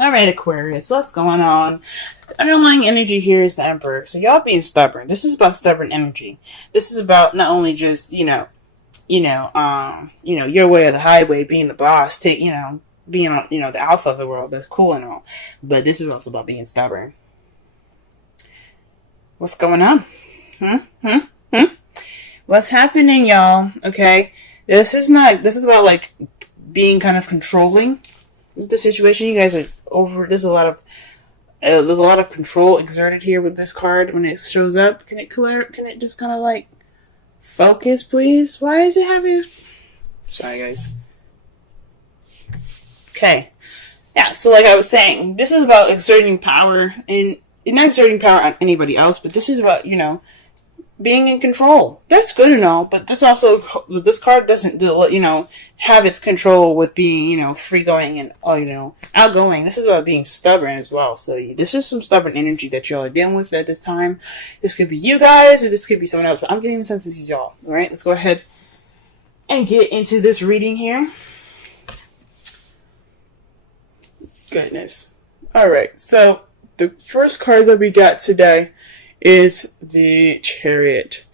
All right, Aquarius, what's going on? The underlying energy here is the Emperor. So y'all being stubborn. This is about stubborn energy. This is about not only just your way or the highway, being the boss, being the alpha of the world. That's cool and all, but this is also about being stubborn. What's going on? What's happening, y'all? Okay, this is about like being kind of controlling the situation. You guys are over. There's a lot of control exerted here with this card when it shows up. Can it just kind of like focus, please? Why is it having? Sorry, guys. Okay, yeah. So like I was saying, this is about exerting power and not exerting power on anybody else, but this is about being in control. That's good and all, but this card doesn't have its control with being free going and outgoing. This is about being stubborn as well. So this is some stubborn energy that y'all are dealing with at this time. This could be you guys or this could be someone else, but I'm getting the sense this is y'all. All right, let's go ahead and get into this reading here. Goodness. All right, so the first card that we got today is the Chariot.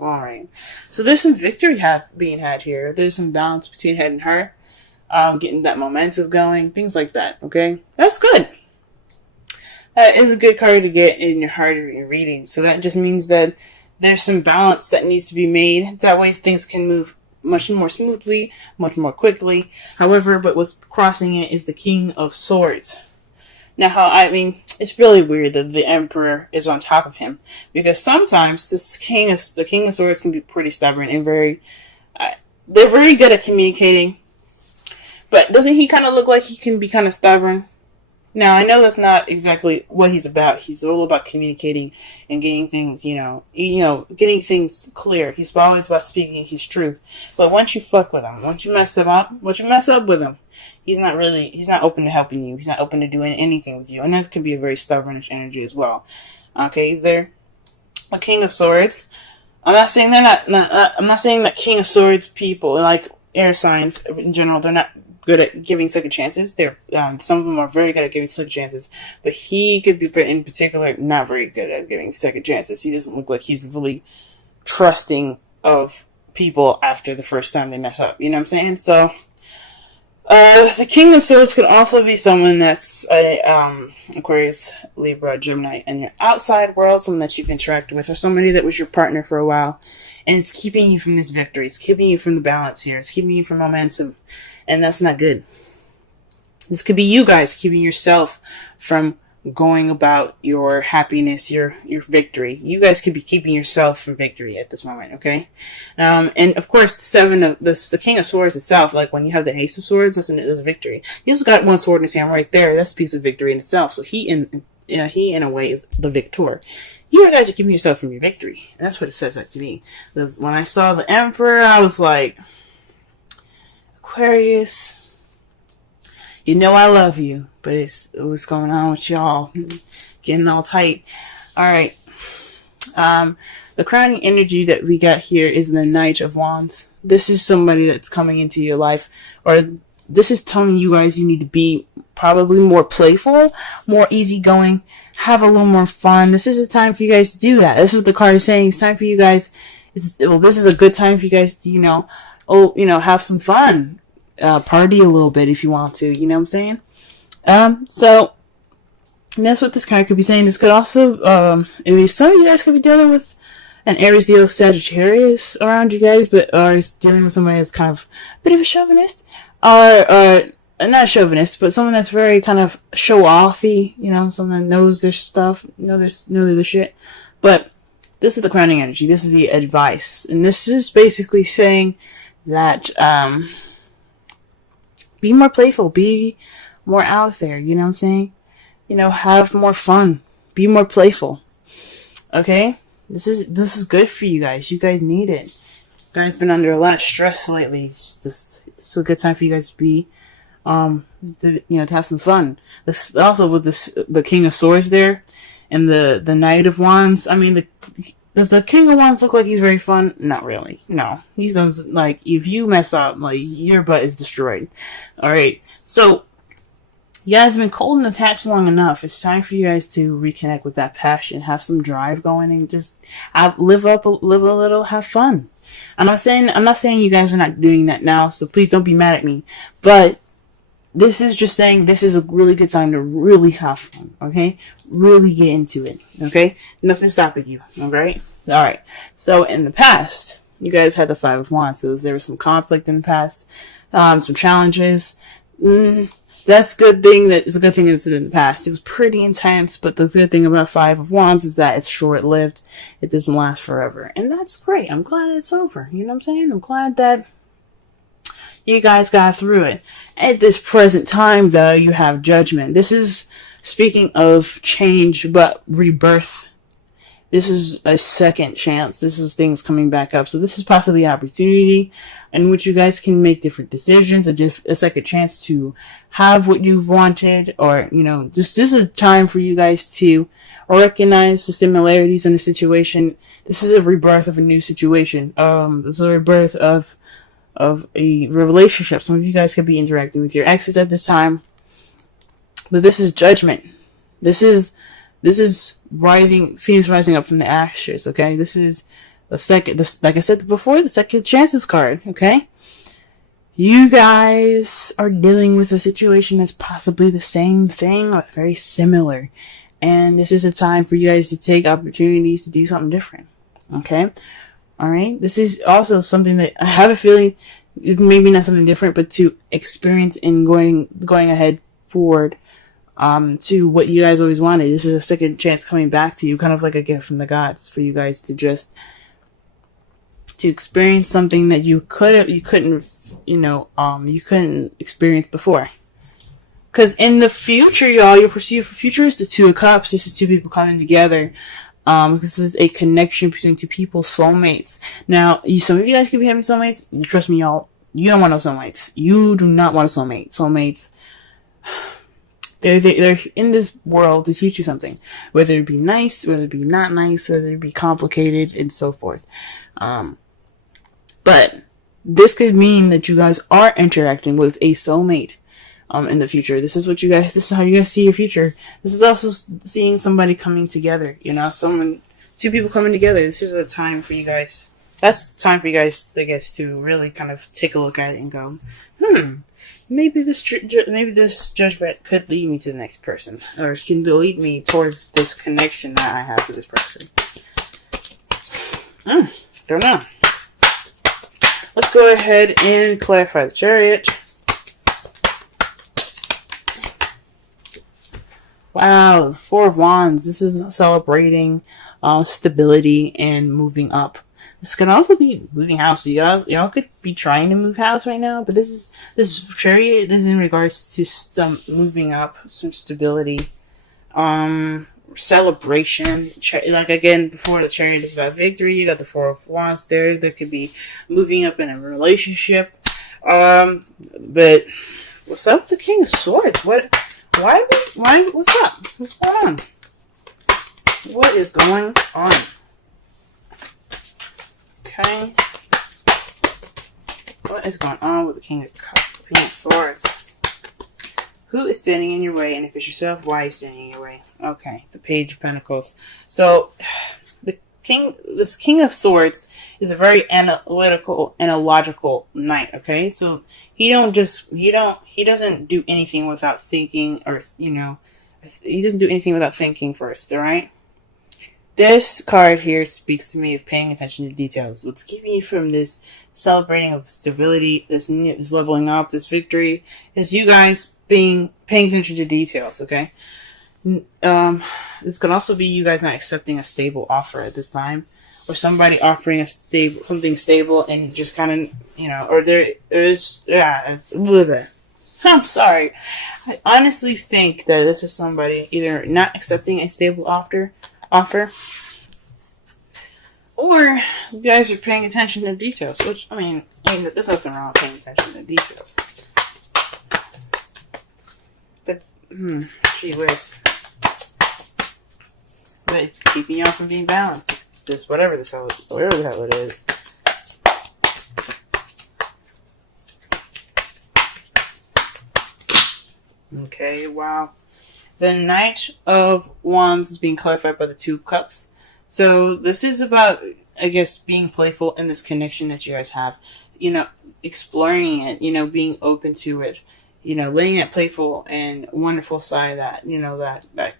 Alright. So there's some victory being had here. There's some balance between head and heart. Getting that momentum going. Things like that. Okay? That's good. That is a good card to get in your heart or your reading. So that just means that there's some balance that needs to be made. That way things can move much more smoothly, much more quickly. However, but what's crossing it is the King of Swords. Now, it's really weird that the Emperor is on top of him, because sometimes the King of Swords can be pretty stubborn and they're very good at communicating. But doesn't he kind of look like he can be kind of stubborn? Now, I know that's not exactly what he's about. He's all about communicating and getting things, getting things clear. He's always about speaking his truth. But once you fuck with him, once you mess up with him, he's not open to helping you. He's not open to doing anything with you. And that can be a very stubbornish energy as well. Okay, they're a King of Swords. I'm not saying I'm not saying that King of Swords people, like air signs in general, they're not good at giving second chances. Some of them are very good at giving second chances, but he could be, in particular, not very good at giving second chances. He doesn't look like he's really trusting of people after the first time they mess up. You know what I'm saying? So, the King of Swords could also be someone that's Aquarius, Libra, Gemini, and your outside world, someone that you've interacted with, or somebody that was your partner for a while, and it's keeping you from this victory. It's keeping you from the balance here. It's keeping you from momentum. And that's not good. This could be you guys keeping yourself from going about your happiness, your victory. You guys could be keeping yourself from victory at this moment, okay? And of course, the King of Swords itself, like when you have the Ace of Swords, that's a victory. He just got one sword in his hand right there. That's a piece of victory in itself. So he in a way is the victor. You guys are keeping yourself from your victory. And that's what it says that to me. Because when I saw the Emperor, I was like, Aquarius, I love you, but what's going on with y'all? Getting all tight. Alright. The crowning energy that we got here is the Knight of Wands. This is somebody that's coming into your life, or this is telling you guys you need to be probably more playful, more easygoing, have a little more fun. This is a time for you guys to do that. This is what the card is saying. It's time for you guys. This is a good time for you guys to, have some fun. Party a little bit if you want to, you know what I'm saying? So that's what this card could be saying. This could also, some of you guys could be dealing with an Aries, Leo, Sagittarius around you guys, but are dealing with somebody that's kind of a bit of a chauvinist, or not a chauvinist, but someone that's very kind of show-offy, someone that knows their stuff, know their shit. But this is the crowning energy. This is the advice, and this is basically saying that, be more playful, be more out there, you know what I'm saying? Have more fun, be more playful. Okay? This is good for you guys. You guys need it. You guys been under a lot of stress lately. It's a good time for you guys to be, to have some fun. This also with the King of Swords there, and the Knight of Wands. Does the King of Wands look like he's very fun? Not really. No. He doesn't, if you mess up, your butt is destroyed. Alright. So, You guys have been cold and attached long enough. It's time for you guys to reconnect with that passion, have some drive going, and just live a little, have fun. I'm not saying you guys are not doing that now, so please don't be mad at me. But this is just saying this is a really good time to really have fun, okay? Really get into it, okay? Nothing stopping you, alright? Alright, so in the past, you guys had the Five of Wands, so there was some conflict in the past, some challenges. That's a good thing it's in the past. It was pretty intense, but the good thing about Five of Wands is that it's short-lived. It doesn't last forever, and that's great. I'm glad it's over, you know what I'm saying? I'm glad that you guys got through it. At this present time, though, you have Judgment. This is, speaking of change, but rebirth. This is a second chance. This is things coming back up. So this is possibly an opportunity in which you guys can make different decisions, a second chance to have what you've wanted, or, you know, this is a time for you guys to recognize the similarities in the situation. This is a rebirth of a new situation. This is a rebirth of a relationship. Some of you guys could be interacting with your exes at this time, but this is Judgment. This is Phoenix rising up from the ashes. Okay, this is the second. Like I said before, the second chances card. Okay, you guys are dealing with a situation that's possibly the same thing or very similar, and this is a time for you guys to take opportunities to do something different. Okay. All right. This is also something that I have a feeling, maybe not something different, but to experience in going ahead forward, to what you guys always wanted. This is a second chance coming back to you, kind of like a gift from the gods for you guys to just to experience something that you couldn't experience before. Because in the future, y'all, your future is the Two of Cups. This is two people coming together. This is a connection between two people, soulmates. Now, some of you guys could be having soulmates. Trust me, y'all, you don't want no soulmates. You do not want a soulmate. Soulmates, they're in this world to teach you something. Whether it be nice, whether it be not nice, whether it be complicated, and so forth. But this could mean that you guys are interacting with a soulmate. In the future. This is how you guys see your future. This is also seeing somebody coming together, you know, two people coming together. This is a time for you guys. That's the time for you guys, I guess, to really kind of take a look at it and go, maybe this judgment could lead me to the next person, or can lead me towards this connection that I have to this person. Don't know. Let's go ahead and clarify the Chariot. Wow, Four of Wands. This is celebrating stability and moving up. This can also be moving house. So y'all could be trying to move house right now, but this Chariot. This is in regards to some moving up, some stability, celebration. Like again, before the Chariot is about victory. You got the Four of Wands there. There could be moving up in a relationship. But what's up with the King of Swords? Why, what's up? What's going on? What is going on? Okay. What is going on with the King of Swords? Who is standing in your way? And if it's yourself, why are you standing in your way? Okay, the Page of Pentacles. So, this King of Swords is a very analytical and a logical knight, okay? So he doesn't do anything without thinking, or, you know, he doesn't do anything without thinking first, alright? This card here speaks to me of paying attention to details. What's keeping you from this celebrating of stability, this leveling up, this victory, is you guys paying attention to details, okay? This could also be you guys not accepting a stable offer at this time, or somebody offering something stable and just kind of, you know, or there is, a little bit. I'm sorry. I honestly think that this is somebody either not accepting a stable offer, or you guys are paying attention to details, which, I mean, there's nothing wrong with paying attention to details. But, gee whiz. But it's keeping y'all from being balanced. It's just whatever the hell it is. Okay, wow. The Knight of Wands is being clarified by the Two of Cups. So this is about, I guess, being playful in this connection that you guys have. You know, exploring it, you know, being open to it. You know, letting that playful and wonderful side, that, you know, that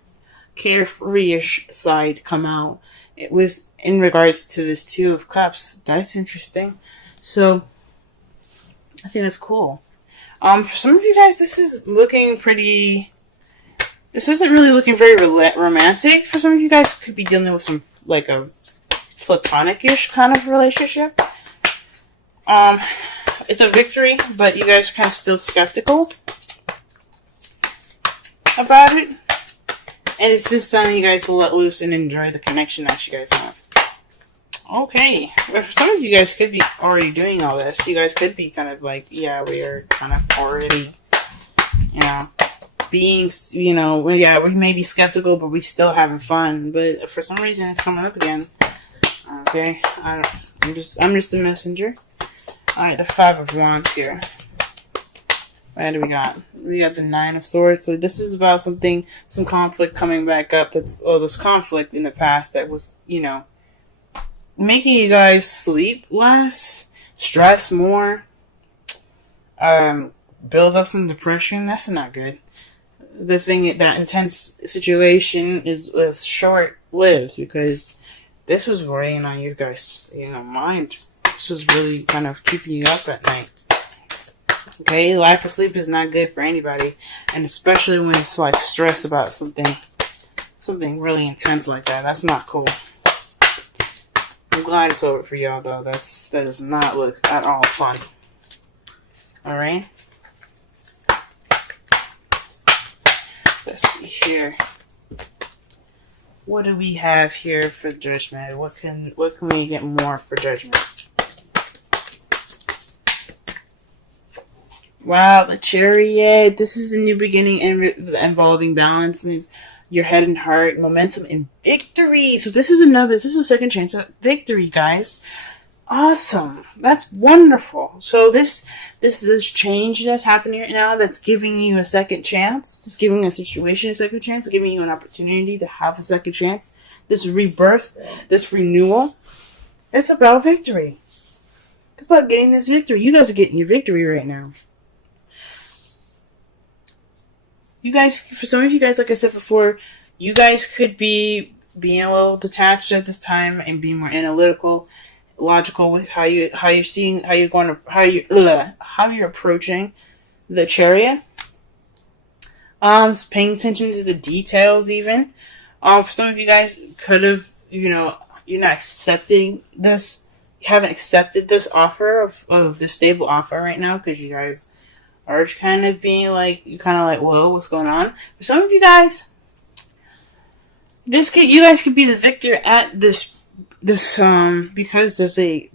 carefree-ish side come out. It was in regards to this Two of Cups. That's interesting. So I think that's cool. For some of you guys, this is looking pretty. This isn't really looking very romantic. For some of you guys, could be dealing with some like a platonic-ish kind of relationship. It's a victory, but you guys are kind of still skeptical about it. And it's just time you guys to let loose and enjoy the connection that you guys have. Okay. For some of you guys could be already doing all this. You guys could be kind of like, yeah, we are kind of already, you know, being, you know, yeah, we may be skeptical, but we still having fun. But for some reason, it's coming up again. Okay. I'm just a messenger. Alright, the Five of Wands here. What do we got? We got the Nine of Swords. So this is about something, some conflict coming back up. That's, oh, this conflict in the past that was, you know, making you guys sleep less, stress more, build up some depression. That's not good. The thing, that intense situation is short-lived because this was weighing on you guys, you know, mind. This was really kind of keeping you up at night. Okay, lack of sleep is not good for anybody, and especially when it's like stress about something really intense like that. That's not cool. I'm glad it's over for y'all though. That does not look at all fun. All right. Let's see here. What do we have here for Judgment? What can we get more for Judgment? Wow, the Chariot. This is a new beginning involving balance in your head and heart, momentum, and victory. So this is a second chance at victory, guys. Awesome. That's wonderful. So this change that's happening right now, that's giving you a second chance. It's giving a situation a second chance, giving you an opportunity to have a second chance. This rebirth, this renewal, it's about victory. It's about getting this victory. You guys are getting your victory right now. You guys, for some of you guys, like I said before, you guys could be being a little detached at this time and being more analytical, logical with how you're approaching the Chariot. Paying attention to the details even. For some of you guys could have, you know, you're not accepting this, you haven't accepted this offer of this stable offer right now because you guys are kind of being like, you're kind of like, whoa, what's going on? For some of you guys, you guys could be the victor at this because there's a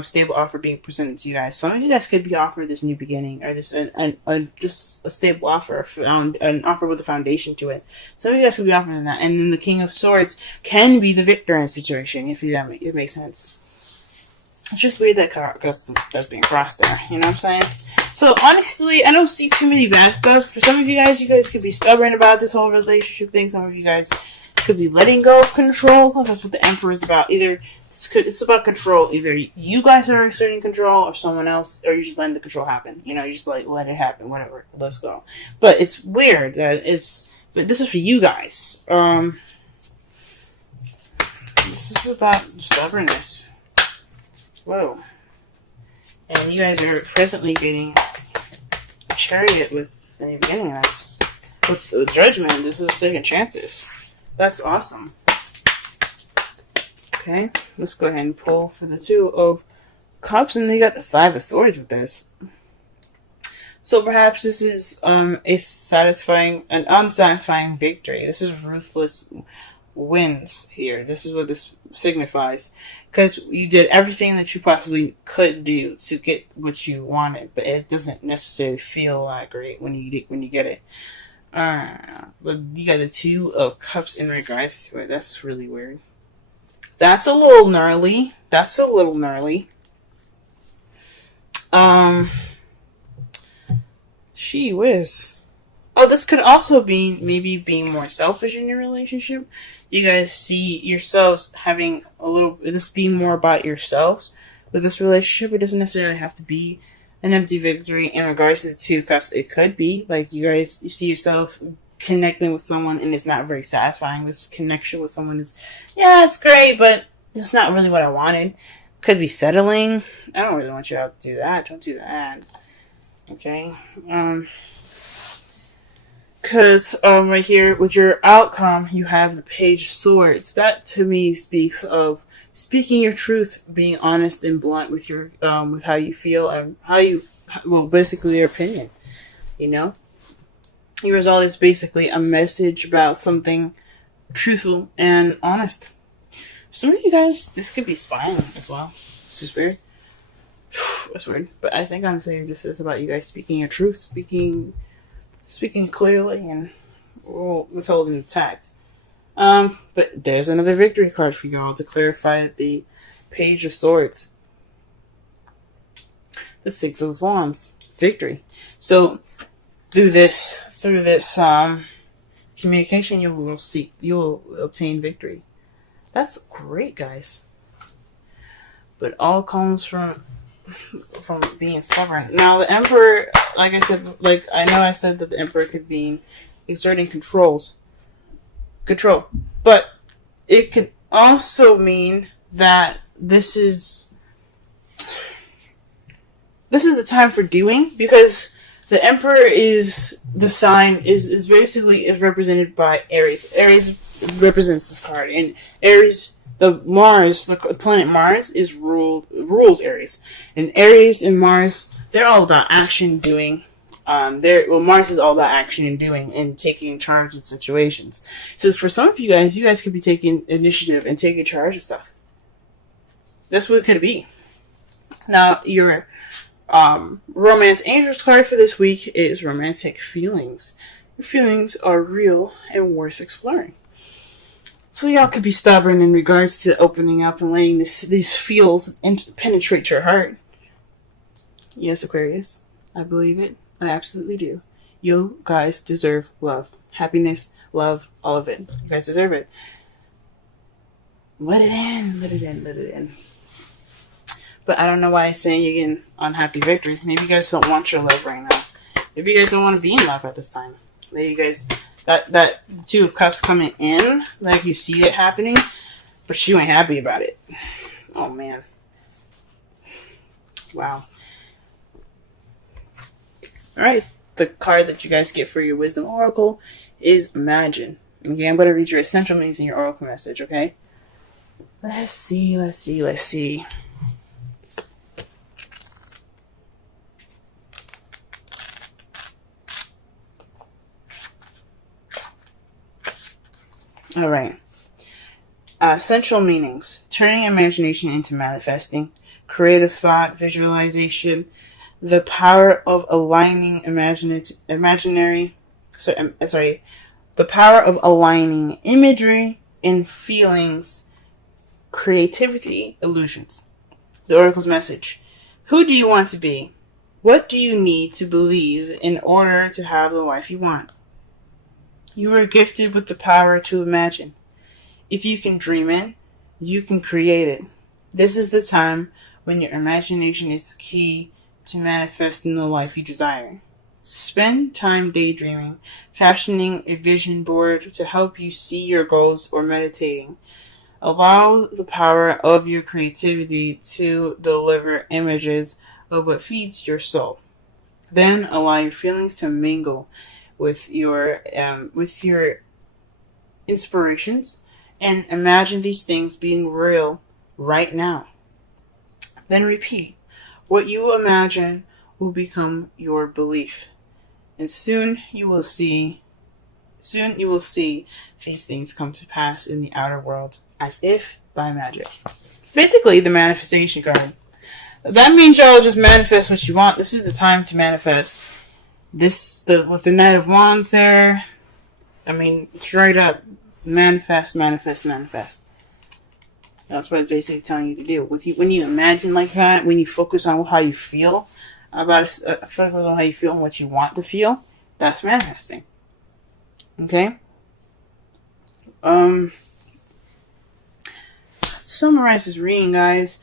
stable offer being presented to you guys. Some of you guys could be offered this new beginning, or this just a stable offer, an offer with a foundation to it. Some of you guys could be offered that, and then the King of Swords can be the victor in a situation, if it makes sense. It's just weird that that's being crossed there. You know what I'm saying? So honestly, I don't see too many bad stuff. For some of you guys could be stubborn about this whole relationship thing. Some of you guys could be letting go of control, because that's what the Emperor is about. It's about control. Either you guys are exerting control, or someone else, or you just letting the control happen. You know, you just like let it happen, whatever. Let's go. But it's weird that but this is for you guys. This is about stubbornness. Whoa. And you guys are presently getting a Chariot with the beginning. That's with the Judgment. This is second chances. That's awesome. Okay, let's go ahead and pull for the Two of Cups, and they got the Five of Swords with this. So perhaps this is an unsatisfying victory. This is ruthless wins here. This is what this signifies, because you did everything that you possibly could do to get what you wanted, but it doesn't necessarily feel that great when you get it. But you got the Two of Cups in regards to it. That's really weird. That's a little gnarly. Gee whiz. Oh, this could also be maybe being more selfish in your relationship. You guys see yourselves having this being more about yourselves with this relationship. It doesn't necessarily have to be an empty victory in regards to the 2 cups. It could be like you see yourself connecting with someone and it's not very satisfying. This connection with someone is, yeah, it's great, but it's not really what I wanted. Could be settling. I don't really want you to do that. Don't do that. Okay. Because right here with your outcome, you have the Page of Swords. That to me speaks of speaking your truth, being honest and blunt with your with how you feel and basically your opinion. You know, your result is basically a message about something truthful and honest. Some of you guys, this could be spying as well. This is weird. That's weird, but I think I'm saying this is about you guys speaking your truth, speaking clearly and withholding the tact. But there's another victory card for y'all to clarify the Page of Swords. The 6 of Wands. Victory. So through this communication, you will obtain victory. That's great, guys. But all comes from being stubborn. Now the Emperor, like I said, I said that the Emperor could be exerting control, but it can also mean that this is the time for doing, because the Emperor is the sign is basically represented by Aries. Aries represents this card, and Aries, the planet Mars rules Aries, and Aries and Mars, they're all about action, doing. Mars is all about action and doing and taking charge in situations. So for some of you guys could be taking initiative and taking charge of stuff. That's what it could be. Now your Romance Angels card for this week is Romantic Feelings. Your feelings are real and worth exploring. So y'all could be stubborn in regards to opening up and letting these feels penetrate your heart. Yes, Aquarius. I believe it. I absolutely do. You guys deserve love. Happiness, love, all of it. You guys deserve it. Let it in. Let it in. Let it in. But I don't know why I'm saying you're getting unhappy victory. Maybe you guys don't want your love right now. Maybe you guys don't want to be in love at this time. Maybe you guys... That 2 of Cups coming in, like you see it happening, but you ain't happy about it. Oh, man. Wow. Alright, the card that you guys get for your Wisdom Oracle is Imagine. Okay, I'm going to read your essential meanings in your Oracle message, okay? Let's see. Alright. Essential meanings. Turning imagination into manifesting. Creative thought, visualization. The power of aligning the power of aligning imagery and feelings. Creativity, illusions. The Oracle's message. Who do you want to be? What do you need to believe in order to have the life you want? You are gifted with the power to imagine. If you can dream it, you can create it. This is the time when your imagination is key to manifesting the life you desire. Spend time daydreaming, fashioning a vision board to help you see your goals, or meditating. Allow the power of your creativity to deliver images of what feeds your soul. Then allow your feelings to mingle with your inspirations, and imagine these things being real right now. Then repeat. What you imagine will become your belief, and soon you will see these things come to pass in the outer world, as if by magic. Basically, the manifestation card. That means y'all just manifest what you want. This is the time to manifest. With the Knight of Wands there, I mean, straight up, manifest. That's what it's basically telling you to do. When you imagine like that, when you focus on how you feel about it, focus on how you feel and what you want to feel, that's manifesting. Okay? Summarize this reading, guys.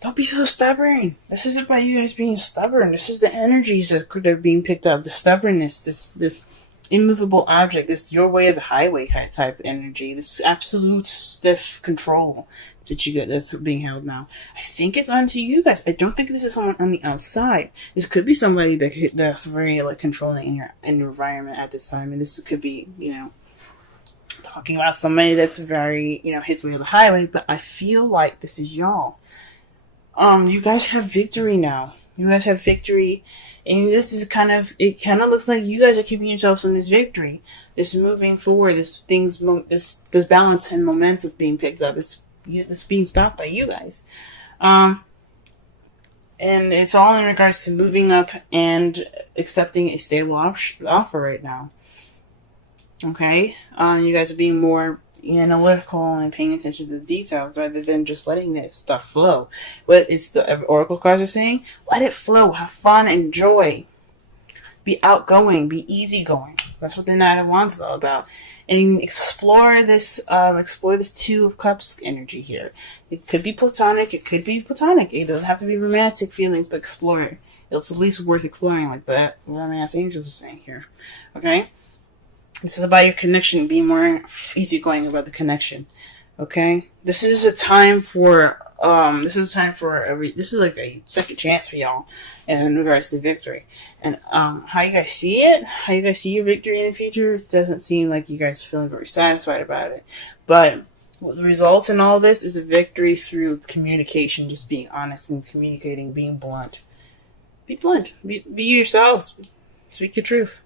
Don't be so stubborn. This isn't about you guys being stubborn. This is the energies that are being picked up. The stubbornness, this immovable object, this your way of the highway type of energy, this absolute stiff control that you get that's being held now. I think it's onto you guys. I don't think this is someone on the outside. This could be somebody that's very like controlling in your environment at this time, and this could be, you know, talking about somebody that's very, you know, hits way of the highway. But I feel like this is y'all. You guys have victory now. You guys have victory, and this is it kind of looks like you guys are keeping yourselves in this victory, this moving forward, this balance and momentum being picked up. It's being stopped by you guys, and it's all in regards to moving up and accepting a stable offer right now. Okay, you guys are being more analytical and paying attention to the details rather than just letting this stuff flow. What it's the oracle cards are saying: let it flow, have fun, enjoy, be outgoing, be easygoing. That's what the Knight of Wands is all about. And explore this Two of Cups energy here. It could be platonic. It could be platonic. It doesn't have to be romantic feelings, but explore it. It's at least worth exploring, like that romance angels are saying here. Okay. This is about your connection, being more easygoing about the connection. Okay? This is a time for this is like a second chance for y'all in regards to victory. And how you guys see it, how you guys see your victory in the future, it doesn't seem like you guys are feeling very satisfied about it. But what the result in all this is a victory through communication, just being honest and communicating, being blunt. Be blunt. Be yourselves. Speak your truth.